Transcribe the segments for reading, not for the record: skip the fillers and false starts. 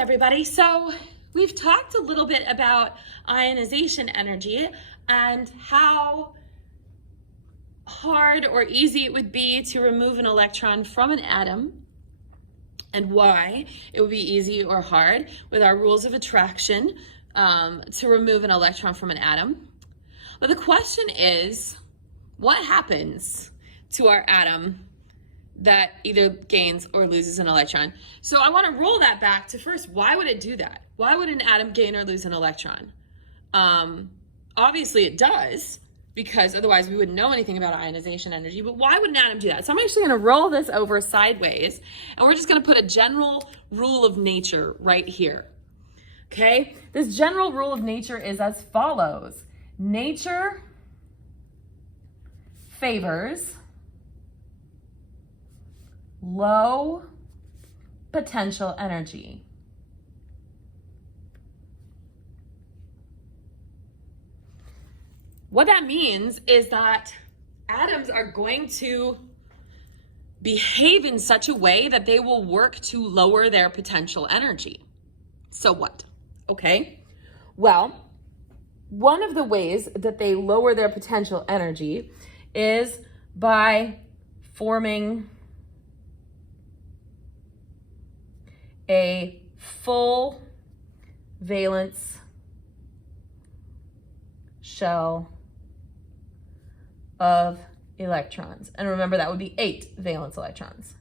everybody. So we've talked a little bit about ionization energy and how hard or easy it would be to remove an electron from an atom and why it would be easy or hard with our rules of attraction to remove an electron from an atom. But the question is, what happens to our atom that either gains or loses an electron? So I want to roll that back to first, why would it do that? Why would an atom gain or lose an electron? Obviously it does, because otherwise we wouldn't know anything about ionization energy, but why would an atom do that? So I'm actually going to roll this over sideways, and we're just going to put a general rule of nature right here. Okay? This general rule of nature is as follows. Nature favors low potential energy. What that means is that atoms are going to behave in such a way that they will work to lower their potential energy. So what? Okay, well, one of the ways that they lower their potential energy is by forming a full valence shell of electrons. And remember, that would be 8 valence electrons.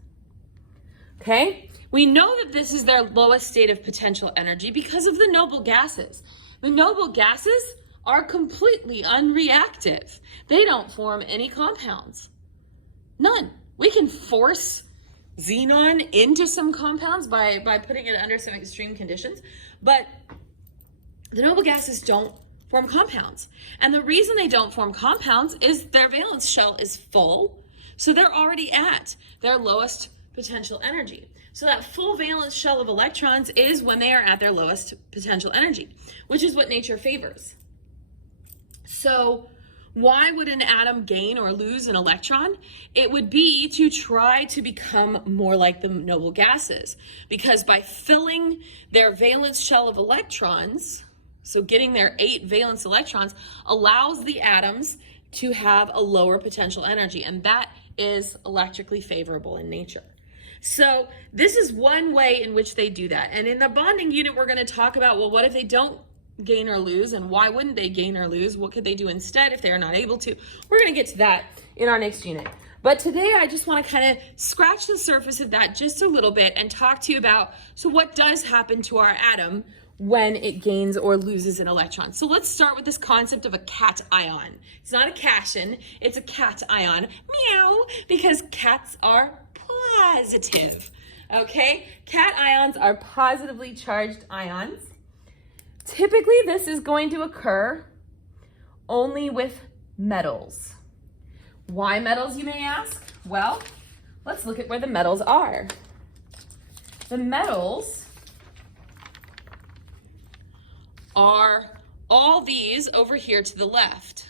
Okay? We know that this is their lowest state of potential energy because of the noble gases. The noble gases are completely unreactive. They don't form any compounds. None. We can force xenon into some compounds by putting it under some extreme conditions, but the noble gases don't form compounds. And the reason they don't form compounds is their valence shell is full, so they're already at their lowest potential energy. So that full valence shell of electrons is when they are at their lowest potential energy, which is what nature favors. So why would an atom gain or lose an electron? It would be to try to become more like the noble gases, because by filling their valence shell of electrons, so getting their 8 valence electrons, allows the atoms to have a lower potential energy, and that is electrically favorable in nature. So this is one way in which they do that. And in the bonding unit, we're going to talk about, well, what if they don't gain or lose, and why wouldn't they gain or lose? What could they do instead if they are not able to? We're going to get to that in our next unit. But today I just want to kind of scratch the surface of that just a little bit and talk to you about, so what does happen to our atom when it gains or loses an electron. So let's start with this concept of a cation. It's not a cation, it's a cation. Meow, because cats are positive. Okay, cations are positively charged ions. Typically, this is going to occur only with metals. Why metals, you may ask? Well, let's look at where the metals are. The metals are all these over here to the left.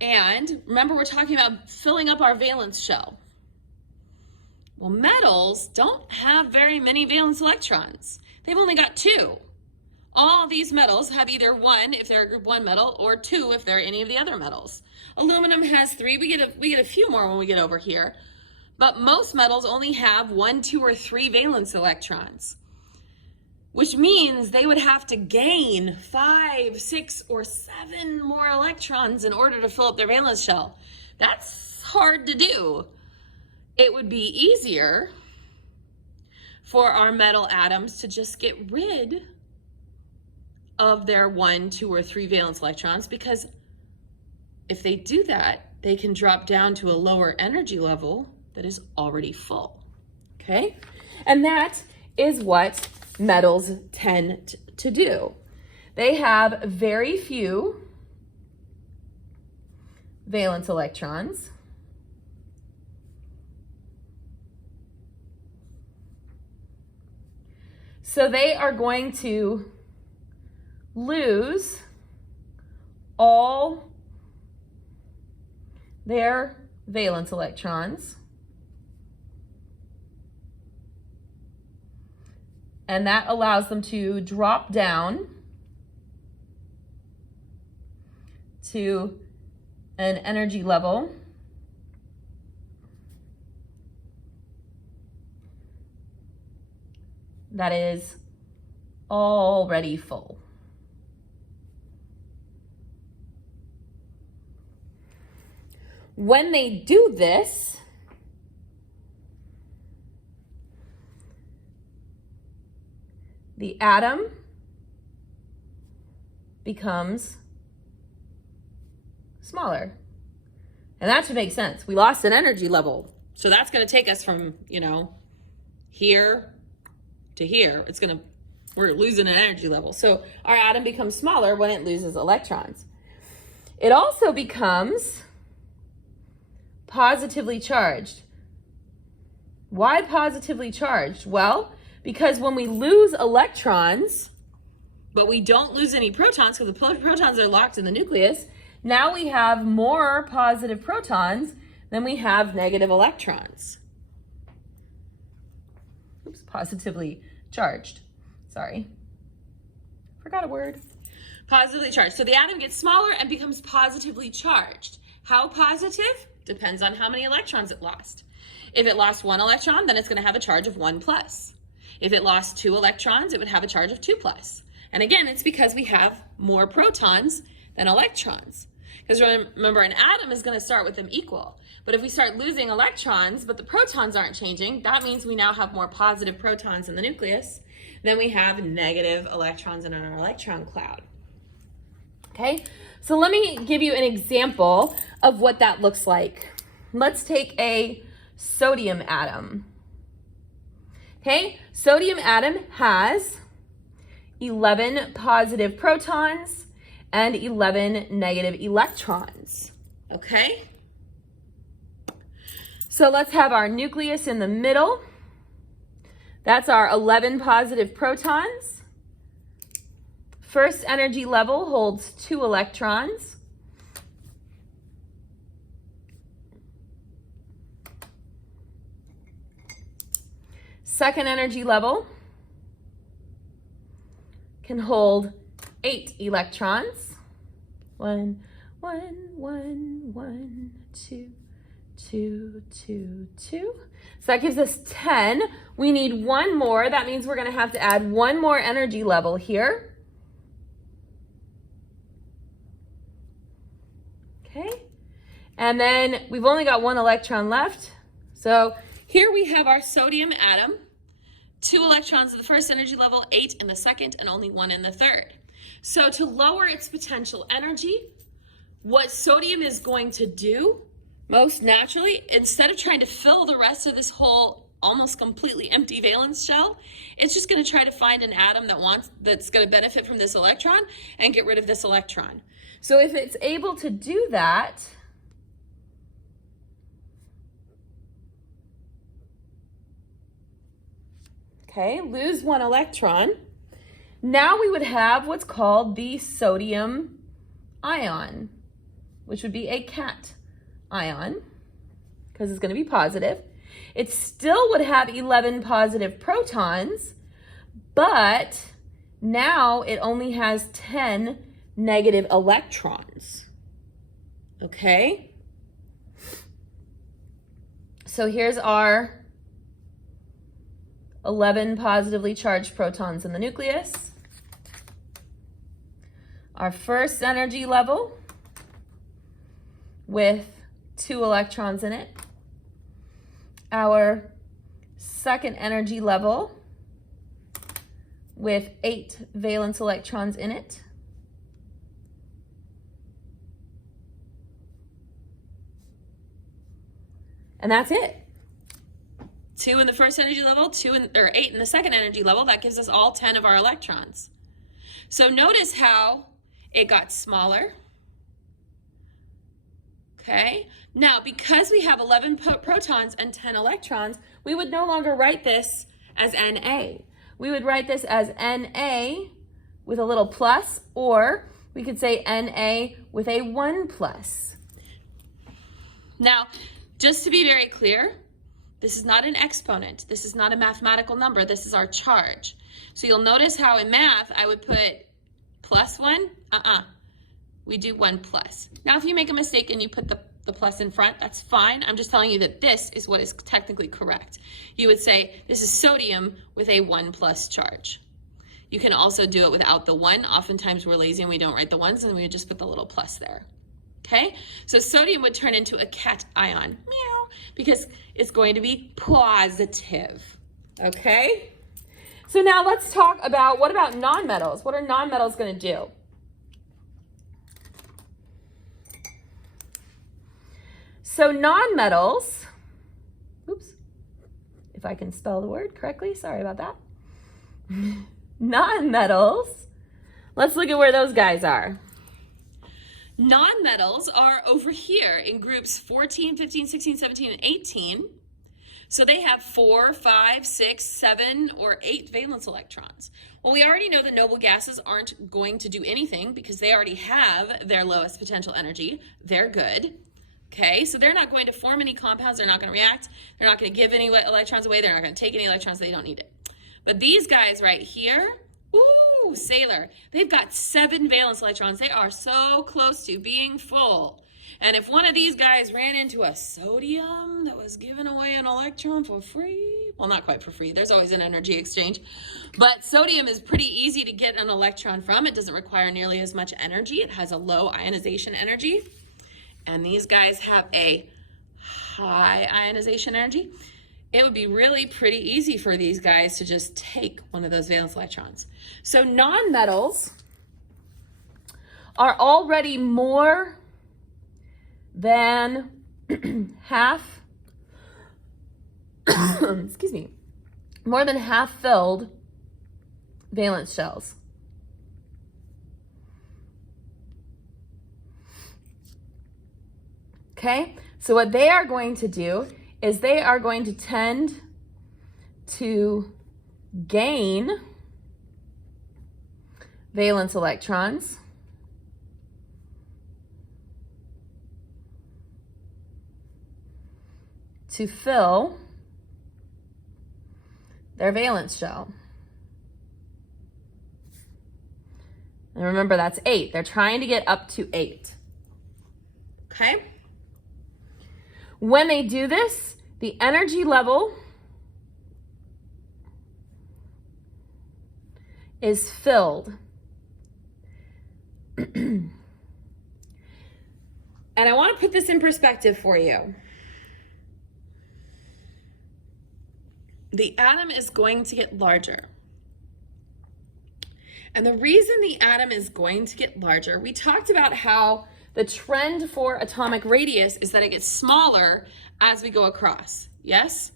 And remember, we're talking about filling up our valence shell. Well, metals don't have very many valence electrons. They've only got 2. All these metals have either 1 if they're a group 1 metal, or 2 if they're any of the other metals. Aluminum has 3. We get a few more when we get over here. But most metals only have 1, 2, or 3 valence electrons, which means they would have to gain 5, 6, or 7 more electrons in order to fill up their valence shell. That's hard to do. It would be easier for our metal atoms to just get rid of their 1, 2, or 3 valence electrons, because if they do that, they can drop down to a lower energy level that is already full. Okay? And that is what metals tend to do. They have very few valence electrons. So they are going to lose all their valence electrons And that allows them to drop down to an energy level that is already full. When they do this, the atom becomes smaller. And that should make sense. We lost an energy level. So that's going to take us from, here to here. We're losing an energy level. So our atom becomes smaller when it loses electrons. It also becomes positively charged. Why positively charged? Well, because when we lose electrons, but we don't lose any protons because the protons are locked in the nucleus, now we have more positive protons than we have negative electrons. Oops, positively charged. Sorry. Forgot a word. Positively charged. So the atom gets smaller and becomes positively charged. How positive? Depends on how many electrons it lost. If it lost 1 electron, then it's going to have a charge of 1+. If it lost 2 electrons, it would have a charge of 2+. And again, it's because we have more protons than electrons. Because remember, an atom is going to start with them equal. But if we start losing electrons, but the protons aren't changing, that means we now have more positive protons in the nucleus than we have negative electrons in our electron cloud. Okay, so let me give you an example of what that looks like. Let's take a sodium atom. Okay, sodium atom has 11 positive protons and 11 negative electrons. Okay, so let's have our nucleus in the middle. That's our 11 positive protons. First energy level holds 2 electrons. Second energy level can hold 8 electrons. 1, 1, 1, 1, 2, 2, 2, 2. So that gives us 10. We need 1 more. That means we're going to have to add 1 more energy level here. Okay. And then we've only got 1 electron left. So here we have our sodium atom. 2 electrons at the first energy level, 8 in the second, and only 1 in the third. So to lower its potential energy, what sodium is going to do most naturally, instead of trying to fill the rest of this whole almost completely empty valence shell, it's just going to try to find an atom that's going to benefit from this electron and get rid of this electron. So if it's able to do that, okay, lose 1 electron, now we would have what's called the sodium ion, which would be a cation ion, because it's going to be positive. It still would have 11 positive protons, but now it only has 10 negative electrons. Okay? So here's our 11 positively charged protons in the nucleus. Our first energy level with 2 electrons in it. Our second energy level with 8 valence electrons in it. And that's it. 2 in the first energy level, 8 in the second energy level. That gives us all 10 of our electrons. So notice how it got smaller. Okay. Now, because we have 11 protons and 10 electrons, we would no longer write this as Na. We would write this as Na with a little plus, or we could say Na with a 1+. Now, just to be very clear, This is not an exponent. This is not a mathematical number. This is our charge. So you'll notice how in math, I would put +1. We do 1 plus. Now, if you make a mistake and you put the plus in front, that's fine. I'm just telling you that this is what is technically correct. You would say, this is sodium with a 1 plus charge. You can also do it without the 1. Oftentimes we're lazy and we don't write the 1s and we would just put the little plus there. Okay, so sodium would turn into a cation, meow, because it's going to be positive. Okay, so now let's talk about, what about nonmetals? What are nonmetals going to do? So nonmetals, oops, if I can spell the word correctly, sorry about that. Nonmetals, let's look at where those guys are. Nonmetals are over here in groups 14, 15, 16, 17, and 18. So they have 4, 5, 6, 7, or 8 valence electrons. Well, we already know that noble gases aren't going to do anything because they already have their lowest potential energy. They're good. Okay, so they're not going to form any compounds. They're not going to react. They're not going to give any electrons away. They're not going to take any electrons. They don't need it. But these guys right here, ooh, Sailor, they've got 7 valence electrons. They are so close to being full. And if one of these guys ran into a sodium that was giving away an electron for free, well, not quite for free. There's always an energy exchange. But sodium is pretty easy to get an electron from. It doesn't require nearly as much energy. It has a low ionization energy. And these guys have a high ionization energy. It would be really pretty easy for these guys to just take one of those valence electrons. So nonmetals are already more than half, excuse me, more than half filled valence shells. Okay, so what they are going to do is they are going to tend to gain valence electrons to fill their valence shell. And remember, that's 8. They're trying to get up to 8. Okay? When they do this, the energy level is filled. And I want to put this in perspective for you. The atom is going to get larger. And the reason the atom is going to get larger, we talked about how the trend for atomic radius is that it gets smaller as we go across, yes?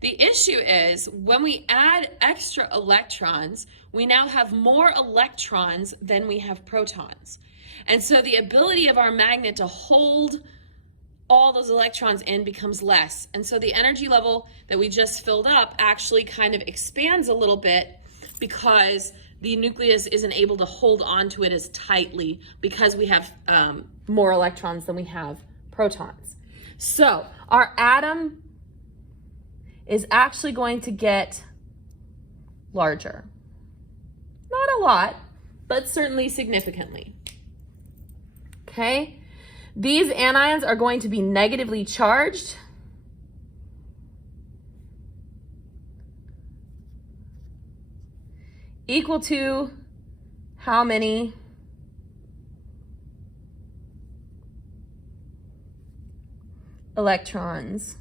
The issue is when we add extra electrons, we now have more electrons than we have protons. And so the ability of our magnet to hold all those electrons in becomes less. And so the energy level that we just filled up actually kind of expands a little bit because the nucleus isn't able to hold on to it as tightly because we have more electrons than we have protons. So our atom is actually going to get larger. Not a lot, but certainly significantly. Okay? These anions are going to be negatively charged. Equal to how many electrons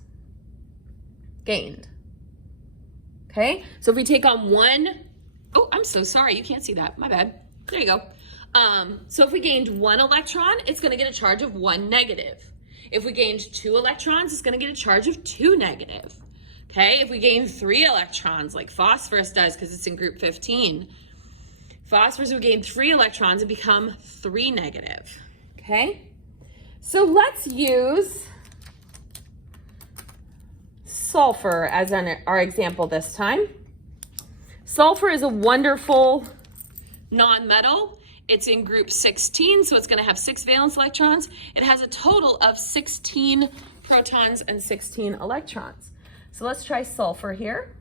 gained. Okay, so if we take on one, oh, I'm so sorry, you can't see that, my bad. There you go. So if we gained 1 electron, it's going to get a charge of 1 negative. If we gained 2 electrons, it's going to get a charge of 2 negative. Okay, if we gain 3 electrons, like phosphorus does because it's in group 15, phosphorus would gain 3 electrons and become 3 negative. Okay, so let's use sulfur as our example this time. Sulfur is a wonderful nonmetal. It's in group 16, so it's going to have 6 valence electrons. It has a total of 16 protons and 16 electrons. So let's try sulfur here.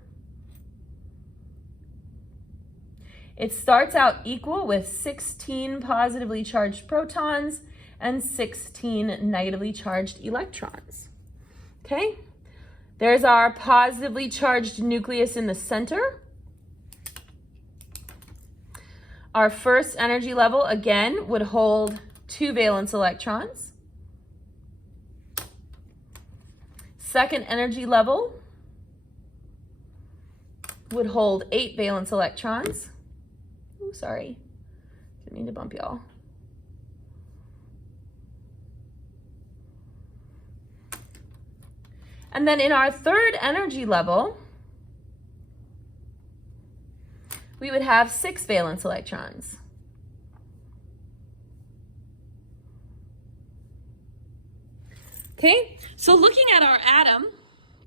It starts out equal with 16 positively charged protons and 16 negatively charged electrons. Okay, there's our positively charged nucleus in the center. Our first energy level, again, would hold 2 valence electrons. Second energy level would hold 8 valence electrons. Ooh, sorry, didn't mean to bump y'all. And then in our third energy level, we would have 6 valence electrons. Okay, so looking at our atom,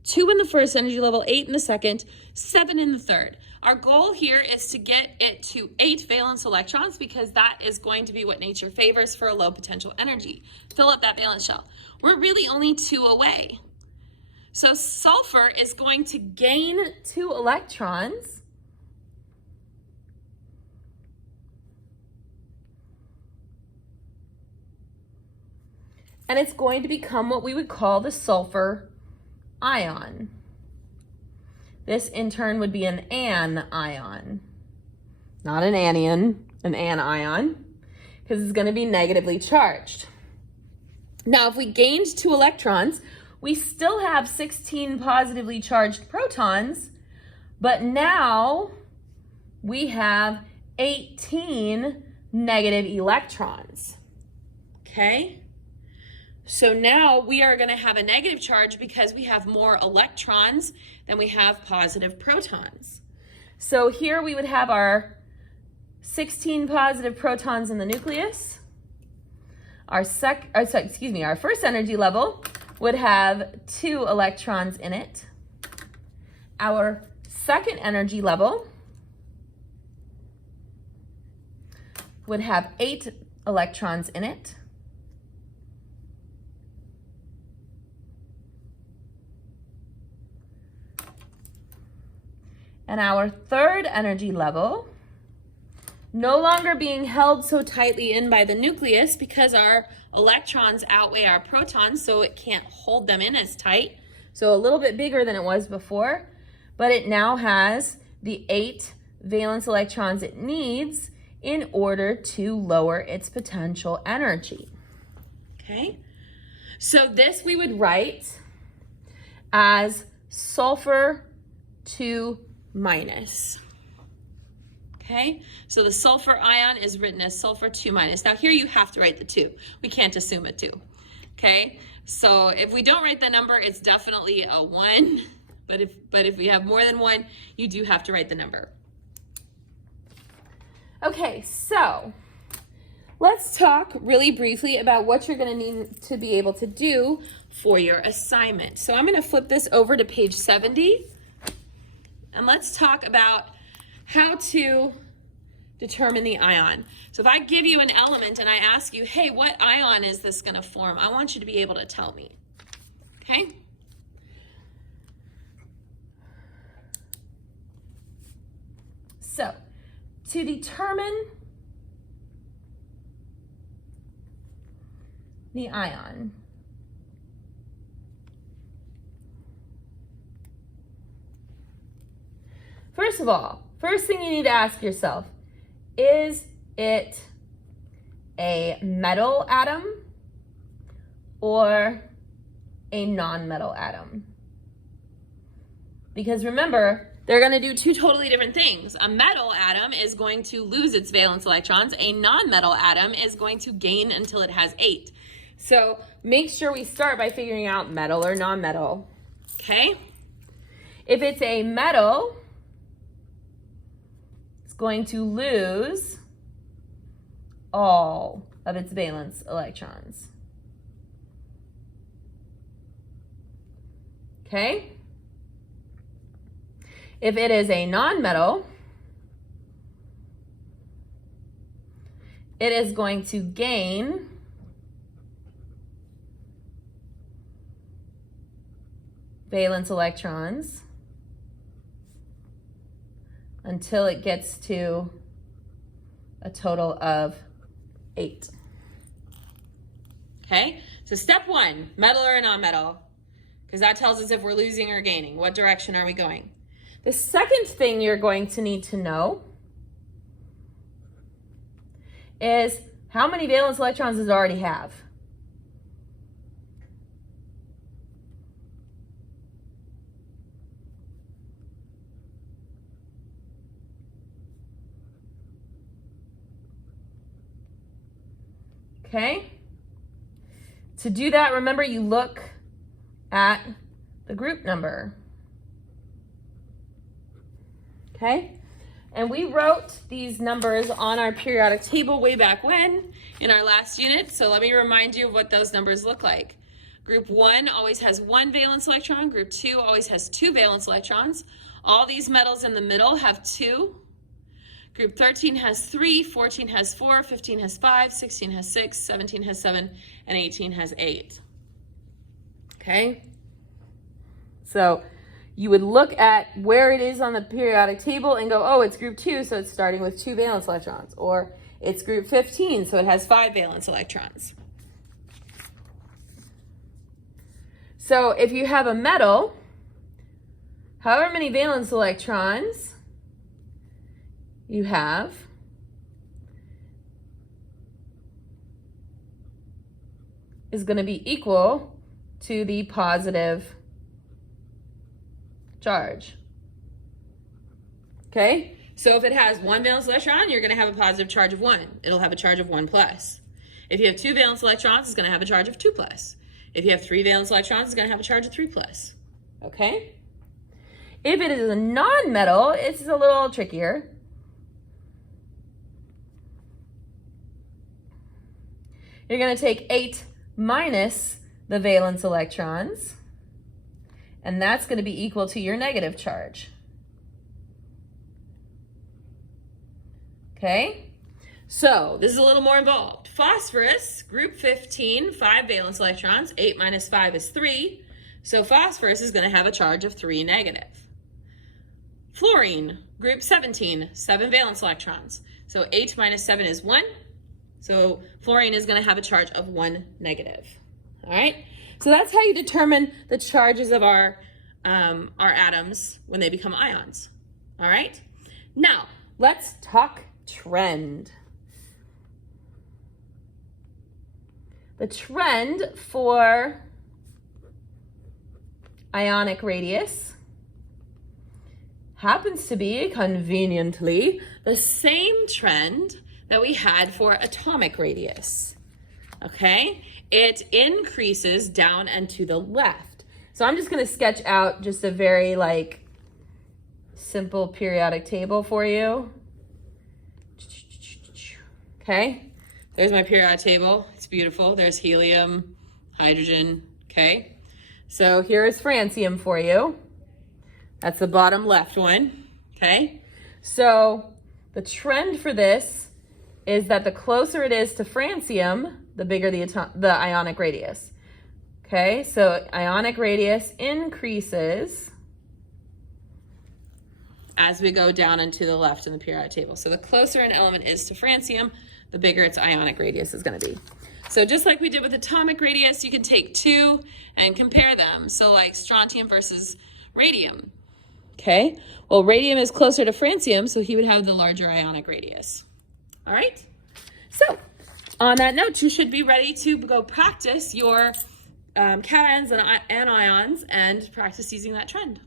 2 in the first energy level, 8 in the second, 7 in the third. Our goal here is to get it to 8 valence electrons because that is going to be what nature favors for a low potential energy. Fill up that valence shell. We're really only 2 away. So sulfur is going to gain 2 electrons. And it's going to become what we would call the sulfur ion. This in turn would be an anion, not an anion, an anion, because it's going to be negatively charged. Now, if we gained 2 electrons, we still have 16 positively charged protons, but now we have 18 negative electrons. Okay? So now we are going to have a negative charge because we have more electrons than we have positive protons. So here we would have our 16 positive protons in the nucleus. Our first energy level would have 2 electrons in it. Our second energy level would have 8 electrons in it. And our third energy level, no longer being held so tightly in by the nucleus because our electrons outweigh our protons, so it can't hold them in as tight. So a little bit bigger than it was before, but it now has the 8 valence electrons it needs in order to lower its potential energy. Okay, so this we would write as sulfur 2 minus. Okay, so the sulfur ion is written as sulfur 2 minus. Now here you have to write the 2. We can't assume a 2. Okay, so if we don't write the number, it's definitely a 1. But if we have more than 1, you do have to write the number. Okay, so let's talk really briefly about what you're going to need to be able to do for your assignment. So I'm going to flip this over to page 70. And let's talk about how to determine the ion. So if I give you an element and I ask you, hey, what ion is this going to form? I want you to be able to tell me. Okay? So to determine the ion, first of all, first thing you need to ask yourself, is it a metal atom or a non-metal atom? Because remember, they're going to do 2 totally different things. A metal atom is going to lose its valence electrons. A non-metal atom is going to gain until it has 8. So make sure we start by figuring out metal or non-metal. Okay? If it's a metal, going to lose all of its valence electrons. Okay? If it is a nonmetal, it is going to gain valence electrons until it gets to a total of 8. Okay, so step 1, metal or non-metal, because that tells us if we're losing or gaining. What direction are we going? The second thing you're going to need to know is how many valence electrons does it already have? Okay? To do that, remember you look at the group number. Okay? And we wrote these numbers on our periodic table way back when in our last unit. So let me remind you of what those numbers look like. Group 1 always has 1 valence electron. Group 2 always has 2 valence electrons. All these metals in the middle have 2. Group 13 has 3, 14 has 4, 15 has 5, 16 has 6, 17 has 7, and 18 has 8. Okay? So you would look at where it is on the periodic table and go, oh, it's group 2, so it's starting with 2 valence electrons. Or it's group 15, so it has 5 valence electrons. So if you have a metal, however many valence electrons you have is going to be equal to the positive charge. Okay? So if it has 1 valence electron, you're going to have a positive charge of 1. It'll have a charge of 1 plus. If you have 2 valence electrons, it's going to have a charge of 2 plus. If you have 3 valence electrons, it's going to have a charge of 3 plus. Okay? If it is a non-metal, it's a little trickier. You're going to take 8 minus the valence electrons, and that's going to be equal to your negative charge. Okay? So this is a little more involved. Phosphorus, group 15, 5 valence electrons. 8 minus 5 is 3. So phosphorus is going to have a charge of 3 negative. Fluorine, group 17, 7 valence electrons. So 8 minus 7 is 1. So fluorine is going to have a charge of 1 negative. All right? So that's how you determine the charges of our atoms when they become ions. All right? Now, let's talk trend. The trend for ionic radius happens to be, conveniently, the same trend that we had for atomic radius. Okay? It increases down and to the left. So I'm just going to sketch out just a very simple periodic table for you. Okay? There's my periodic table. It's beautiful. There's helium, hydrogen. Okay? So here is francium for you. That's the bottom left one. Okay? So the trend for this is that the closer it is to francium, the bigger the ionic radius. Okay, so ionic radius increases as we go down and to the left in the periodic table. So the closer an element is to francium, the bigger its ionic radius is going to be. So just like we did with atomic radius, you can take 2 and compare them. So like strontium versus radium. Okay, well, radium is closer to francium, so he would have the larger ionic radius. All right, so on that note, you should be ready to go practice your cations and anions and practice using that trend.